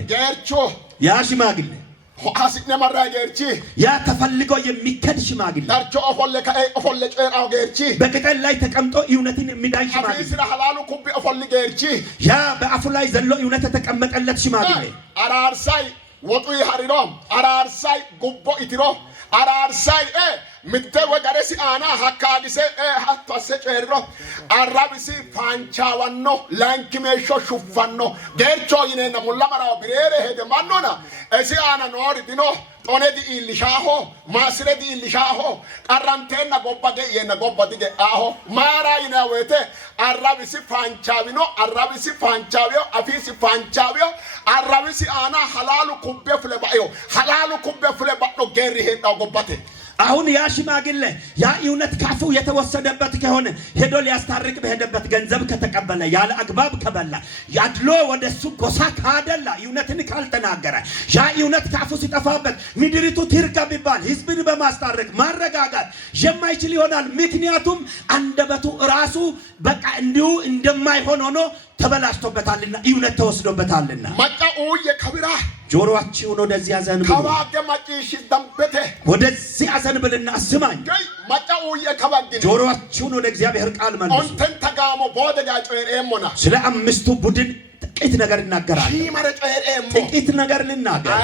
ያ ሽማግሌ ያ ተፈልጎ የሚከድ ሽማግሌ በቅጠል ላይ ተቀምጦ እውነትን የሚዳኝ ሽማግሌ ያ በአፉ ላይ ዘሎ እውነት የተቀመጠለት ሽማግሌ አራርሳይ ወጡ ይሐሪሮም አራርሳይ ጉቦ ኢትሮ አራርሳይ ምድተ ወገረሲ አና ሐካዲሴ ሐቷሰ ጨሮ አራቢሲ ፋንቻዋኖ ላንኪሜሾ ሹፋኖ ጌርቾ ይነና ሙላማራው ብሬሬ ሄደ ማኖና እሲ አና ኖሪ ዲኖ ጦኔዲ ኢልሻሆ ማስረዲ ኢልሻሆ ቀራንቴና ጎባገ የና ጎባዲገ አሆ ማራ ይናወቴ አራቢሲ ፋንቻቢኖ አራቢሲ ፋንቻቢዮ አፊሲ ፋንቻቢዮ አራቢሲ አና ሐላሉ ኩቤ ፍለባዮ ሐላሉ ኩቤ ፍለባዶ ጌሪ ሄዳው ጎባቴ አሁን ያ ሽማግሌ ያ እውነት ካፉ የተወሰደበት ከሆነ ሄዶ ሊያስታርቅ በሄደበት ገንዘብ ከተቀበለ ያለ አግባብ ከበላ ያድሎ ወደሱ ጎሳ ካደላ እውነትን ካልተናገረ ያ እውነት ካፉ ሲጠፋበት ምድሪቱ ትርጋ ቢባል ህዝብን በማስታረቅ ማረጋጋት የማይችል ይሆናል። ምክንያቱም አንደበቱ ራሱ በቃ እንዲሁ እንደማይሆን ሆኖ ተበላሽቶበታልና እውነት ተወስዶበታልና ማጣኡ የከብራ ጆሮአችሁን ወደዚህ አዘንብሉ። ከዋገማጪሽ ደምበተ ወደዚህ አዘንብልና ስማኝ። ማጣኡ የከባገ ጆሮአችሁን ወደ እግዚአብሔር ቃል መልሱ። አንተን ተጋሞ ቦደጋጮ ኤሞና ስለ አምስቱ ቡድን ጥቂት ነገር እናገራለሁ። ጥቂት ነገር ልናገር።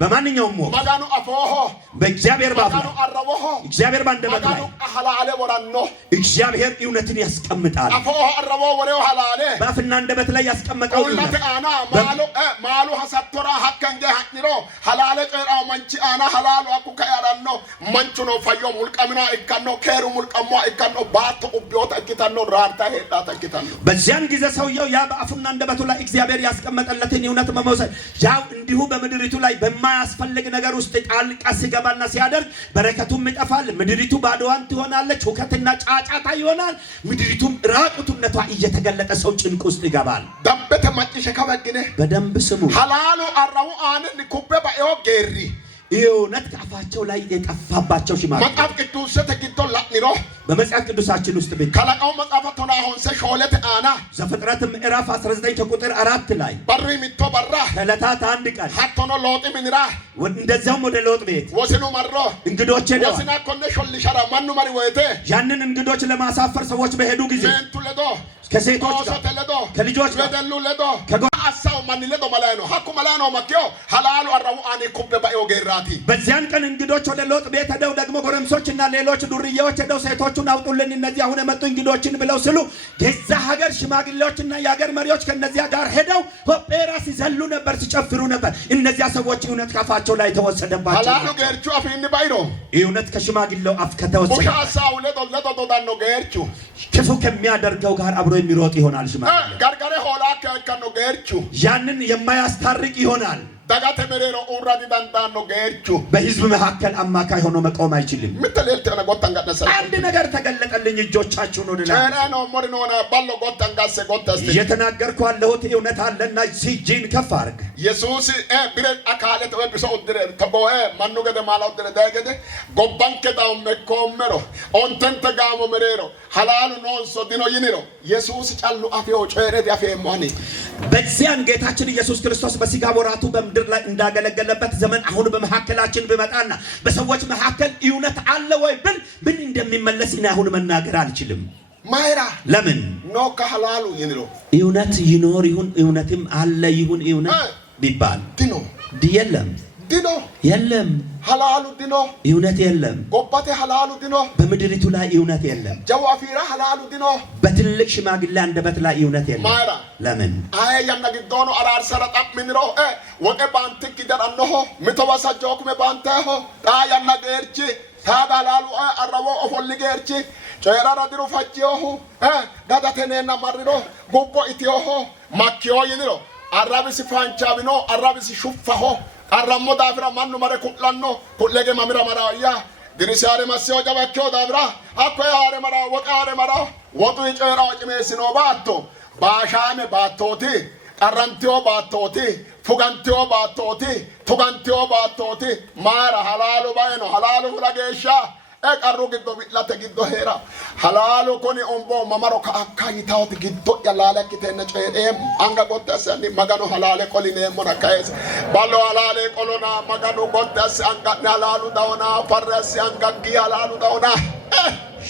በማንኛውም ወቅት ማጋኑ አፎሆ በእግዚአብሔር ባፍ ማጋኑ አረቦሆ እግዚአብሔር ባንደበት ላይ ሐላለ ወራኖ እግዚአብሔር እውነትን ያስቀምጣል። አፎሆ አረቦ ወሬው ሐላለ ባፍና አንደበት ላይ ያስቀመጠው እውነት አና ማሉ ሐሰቶራ ሐከንገ ሐኒሮ ሐላለ ጨራው መንቺ አና ሐላሉ አኩ ከያራኖ መንቹ ነው ፈዮ ሙልቀምና ይካኖ ከሩ ሙልቀማ ይካኖ ባቶ ኡቢዮታ ይካኖ ራርታ ሄዳ ተኪታኖ በዚያን ጊዜ ሰውየው ያ በአፉና አንደበቱ ላይ እግዚአብሔር ያስቀመጠለትን እውነት በመውሰድ ያው እንዲሁ በምድሪቱ ላይ በማያስፈልግ ነገር ውስጥ ጣልቃ ሲገባና ሲያደርግ በረከቱም ይጠፋል። ምድሪቱ ባዶዋን ትሆናለች። ሁከትና ጫጫታ ይሆናል። ምድሪቱም ራቁትነቷ እየተገለጠ ሰው ጭንቅ ውስጥ ይገባል። ደምበተ ማጭሸ ከበግነ በደንብ ስሙ። ሐላሉ አራው አንን ኩበ ባዮ ጌሪ እውነት ከአፋቸው ላይ የጠፋባቸው ሽማግሌ መጽሐፍ ቅዱስ ተግቶ ላጥኒሮ በመጽሐፍ ቅዱሳችን ውስጥ ቤት ከለቃው መጽሐፍ ተና አሁን ሾለት አና ዘፍጥረት ምዕራፍ 19 ቁጥር 4 ላይ በሪ ሚቶ በራ ከዕለታት አንድ ቀን ሐቶኖ ሎጥ ምንራ እንደዛውም ወደ ሎጥ ቤት ወስኑ መሮ እንግዶች ሄደው ወስና ኮነ ሾልሻራ ማኑ መሪ ወይቴ ያንን እንግዶች ለማሳፈር ሰዎች በሄዱ ጊዜ እንቱለዶ ከሴቶች ከልጆች ለደሉ ለዶ ከአሳው ማን ለዶ ማላኖ ሐኩ ማላኖ ማኪዮ ሐላሉ አራው አኔ ኩበ ባዮ ጌራቲ በዚያን ቀን እንግዶች ወደ ሎጥ ቤት ሄደው ደግሞ ጎረምሶችና ሌሎች ዱርዬዎች ሄደው ሴቶቹን አውጡልን እነዚህ አሁን የመጡ እንግዶችን ብለው ስሉ የዛ ሀገር ሽማግሌዎችና የሀገር መሪዎች ከነዚያ ጋር ሄደው ሆጴራ ሲዘሉ ነበር፣ ሲጨፍሩ ነበር። እነዚያ ሰዎች እውነት ካፋቸው ላይ ተወሰደባቸው። ሐላሉ ጌርቹ አፊን ባይሮ እውነት ከሽማግሌው አፍ ከተወሰደ ወሻሳው ለዶ ዳኖ ጌርቹ ክፉ ከሚያደርገው ጋር አብሮ የሚሮጥ ይሆናል። ሽማግሌው ጋርጋሬ ሆላ ከከኖ ጌርቹ ያንን የማያስታርቅ ይሆናል። ዳጋተ መሬሮ ኡራዲ ዳንዳኖ ገርቹ በህዝብ መካከል አማካይ ሆኖ መቆም አይችልም። ምትለልተ ነው ጎታን ጋደሰ አንድ ነገር ተገለጠልኝ። እጆቻችሁን ወደ ላይ ጨራኖ ሞሪኖና ባሎ ጎታን ጋሰ ጎታስተ እየተናገርኩ ያለሁት እውነት አለና ሲጂን ከፍ አድርግ። ኢየሱስ ብረ አካለት ወብሶ ድረ ተቦ ማኑ ገደ ማላው ድረ ዳገደ ጎባንከ ዳው መኮመሮ ኦንተንተ ጋሞ መሬሮ ሐላሉ ኖንሶ ዲኖ ይኒሮ ኢየሱስ ጫሉ አፍዮ ጨረድ ያፈ ማኒ በዚያን ጌታችን ኢየሱስ ክርስቶስ በሥጋ ወራቱ በምድር ላይ እንዳገለገለበት ዘመን አሁን በመሐከላችን ቢመጣና በሰዎች መሐከል እውነት አለ ወይ ብል ምን እንደሚመለስ እኔ አሁን መናገር አልችልም። ማይራ ለምን ኖ ከሐላሉ ይኒሮ እውነት ይኖር ይሁን እውነትም አለ ይሁን እውነት ቢባል ዲኖ የለም ዲኖ የለም ሐላሉ ዲኖ እውነት የለም። ጎባቴ ሐላሉ ዲኖ በምድሪቱ ላይ እውነት የለም። ጀዋፊራ ሐላሉ ዲኖ በትልቅ ሽማግሌ አንደበት ላይ እውነት የለም። ማይራ ለምን አይ ያናግዶኑ አራር ሰረጣ ምንሮ ወቀ ባንቲክ ይደራነሆ ምተዋሳ ጆኩመ ባንተሆ ታ ያናገርቺ ታጋላሉ አረቦ ኦፎልጌርቺ ጨራራ ድሩ ፈጂዮሁ ጋዳተኔና ማሪሮ ጎጎ ኢትዮሆ ማኪዮ ይኒሮ አራቢስ ፋንቻቢኖ አራቢስ ሹፋሆ አራሞ ዳፍራ ማኑ ማረ ኩላኖ ኩለገ ማምራ ማራያ ድሪሳሬ ማሲዮ ጃባቾ ዳፍራ አኮ ያሬ ማራ ወቃሬ ማራ ወጡ ይጨራው ጭሜስኖ ባቶ ባሻሜ ባቶቲ ቀራንቲዮ ባቶቲ ፉጋንቲዮ ባቶቲ ቱጋንቲዮ ባቶቲ ማራ ሐላሉ ባይኖ ሐላሉ ፍላጌሻ ቀሩ ግዶ ቢላተ ግዶ ሄራ ሐላሉ ኮኒ ኦምቦ ማማሮ ካካይታውት ግዶ ያላለ kitene ጨሬ አንጋ ጎተሰኒ ማጋኖ ሐላለ ቆሊኔ ሞራካይስ ባሎ ሐላለ ቆሎና ማጋኖ ጎተስ አንጋ ሐላሉ ዳውና ፈረስ አንጋ ሐላሉ ዳውና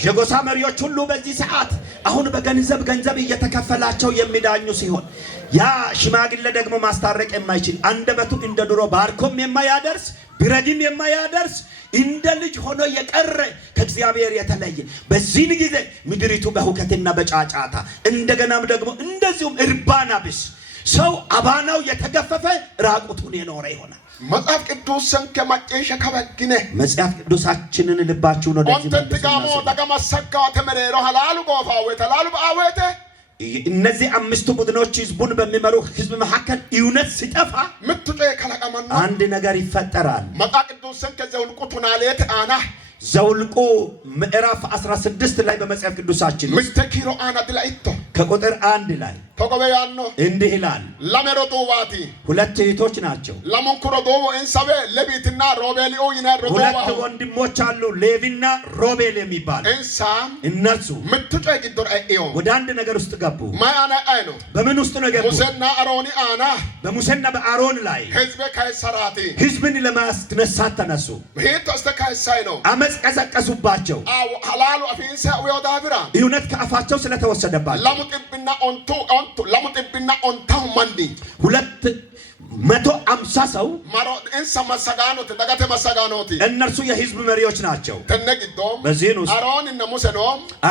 የጎሳ መሪዎች ሁሉ በዚህ ሰዓት አሁን ገንዘብ እየተከፈላቸው የሚዳኙ ሲሆን ያ ሽማግሌ ደግሞ ማስታረቅ የማይችል አንደበቱ እንደ ድሮ ባርኮም የማያደርስ ቢረጅም የማያደርስ እንደ ልጅ ሆኖ የቀረ ከእግዚአብሔር የተለየ በዚህ ጊዜ ምድሪቱ በሁከትና በጫጫታ እንደገናም ደግሞ እንደዚሁም እርባና ቢስ ሰው አባናው የተገፈፈ ራቁቱን የኖረ ይሆናል። መጽሐፍ ቅዱስን ከመጨሸ ከበግነ መጽሐፍ ቅዱሳችንን ልባችሁን ወደዚህ ወንተ ጋሞ ተቀመሰካው ተመረሮ ሐላሉ ጎፋው ተላሉ ባወተ እነዚህ አምስቱ ቡድኖች ህዝቡን በሚመሩ ህዝብ መካከል እውነት ሲጠፋ ምትጠ ከለቀመና አንድ ነገር ይፈጠራል። መጽሐፍ ቅዱስን ከዘውልቁ ቱናሌት አና ዘውልቁ ምዕራፍ 16 ላይ በመጽሐፍ ቅዱሳችን ምስተኪሮ አና ድላይቶ ከቁጥር 1 ላይ ተቆበያኖ እንዲህ ይላል። ለመሮዶ ዋቲ ሁለት እህቶች ናቸው። ለሞንኩሮ ዶቦ እንሰበ ለቢትና ሮቤልኦ ይናሮ ሁለት ወንድሞች አሉ ሌቪና ሮቤል የሚባሉ እንሳም እነሱ ምትጠ ግዶር አይዮ ወደ አንድ ነገር ውስጥ ገቡ። ማያና አይኖ በምን ውስጥ ነው ገቡ? ሙሴና አሮኒ አና በሙሴና በአሮን ላይ ህዝብ ካይሰራቲ ህዝብን ለማስነሳት ተነሱ። ሄቶ አስተካይሳይ ነው አመጽ ቀሰቀሱባቸው። ሐላሉ አፊንሳ ወዳብራ እውነት ከአፋቸው ስለተወሰደባቸው ለሙጥብና ኦንቱ ለሙጥብና ኦንታው ማንዲ 250 ሰው ማሮ እንሳ መሰጋኖት ደጋተ መሰጋኖት እነርሱ የህዝብ መሪዎች ናቸው። ተነግዶ በዚህ ነው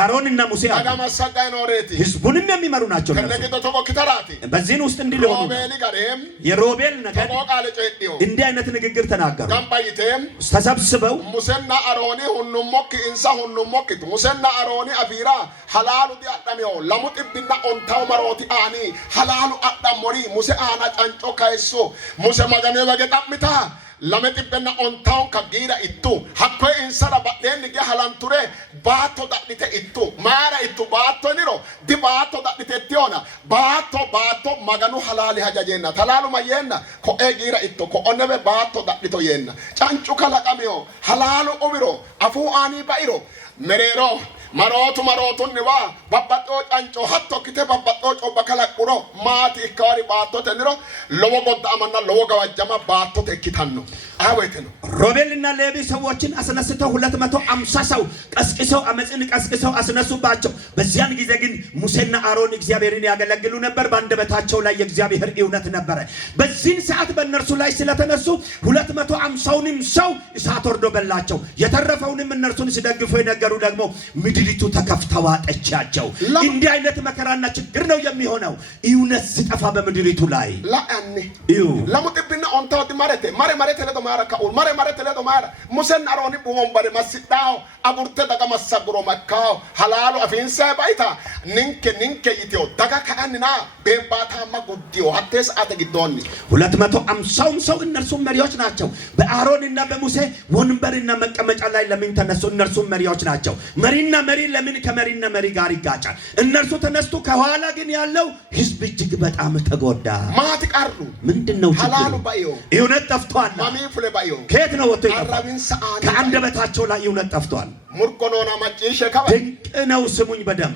አሮን እና ሙሴ አጋ መሰጋኖሬቲ ህዝቡንም የሚመሩ ናቸው። ተነግዶ ተቆ ከተራቲ በዚህ ውስጥ እንዲልሆኑ ሮቤል ጋርም የሮቤል ነገር ተቆቃለ ጨዲዮ እንዲህ አይነት ንግግር ተናገሩ። ጋምባይቴም ተሰብስበው ሙሴና አሮኒ ሁኑሞክ እንሳ ሁኑሞክ ሙሴና አሮኒ አፊራ ሐላሉ ዲአዳሚዮ ለሙጥብና ኦንታው ማሮቲ አኒ ሐላሉ አዳሞሪ ሙሴ አና ጫንጮ ካይሶ ሙሴ ማገኔ በገጣምታ ለመጥበና ኦንታውን ከጊራ ኢቱ ሀኮ እንሰራ ባደን ጌ ሐላንቱሬ ባቶ ዳዲተ ኢቱ ማራ ኢቱ ባቶ ኒሮ ዲ ባቶ ዳዲተ ቲዮና ባቶ ማገኑ ሐላሊ ሀጃጀና ተላሉ ማየና ኮ ጊራ ኢቱ ኮ ኦነበ ባቶ ዳዲቶ የና ጫንጩ ከላቀሚዮ ሐላሉ ኦቢሮ አፉ አኒ ባይሮ መሬሮ marotu niwa babbaxo canco hatto kite babbaxo coba kalaquro maati ikkawari baattote niro lowo godda-amanna lowo gawajjama baattote ikkitanno አወይተን ሮቤልና ሌዊ ሰዎችን አስነስተው 250 ሰው ቀስቅሰው አመጽን ቀስቅሰው አስነሱባቸው። በዚያን ጊዜ ግን ሙሴና አሮን እግዚአብሔርን ያገለግሉ ነበር። በአንደበታቸው ላይ የእግዚአብሔር እውነት ነበር። በዚህ ሰዓት በእነርሱ ላይ ስለተነሱ 250ንም ሰው እሳት ወርዶ በላቸው። የተረፈውንም እነርሱን ሲደግፉ የነገሩ ደግሞ ምድሪቱ ተከፍታ ዋጠቻቸው። እንዲህ አይነት መከራና ችግር ነው የሚሆነው እውነት ሲጠፋ በምድሪቱ ላይ ለአኒ ለሙጥብና ኦንታው ማረቴ ማረ ለዶ ማረካ ኡል ማረ تلاتو مار مسن أروني بوم بري مسداو أبورت دعك مسجرو مكاو حلال أفين سبايتا نينك يتيو دعك كأننا بيباتا ما قديو هتس أتجدوني 250 ሰው እነርሱ መሪዎች ናቸው በአሮንና በሙሴ ወንበርና መቀመጫ ላይ ለምን ተነሱ እነርሱ መሪዎች ናቸው መሪና መሪ ለምን ከመሪና መሪ ጋር ይጋጫል እነርሱ ተነስቱ ከኋላ ግን ያለው ህዝብ እጅግ በጣም ተጎዳ ማት ቀሩ ምንድነው ሐላሉ ባዮ እውነት ጠፍቷል ማሚ ፍለ ባዮ ከየት ነው ወጥቶ አራቢን ሰዓት ከአንደበታቸው ላይ እውነት ጠፍቷል ሙርቆኖና ማጪ ሸከባ ድንቅ ነው ስሙኝ በደም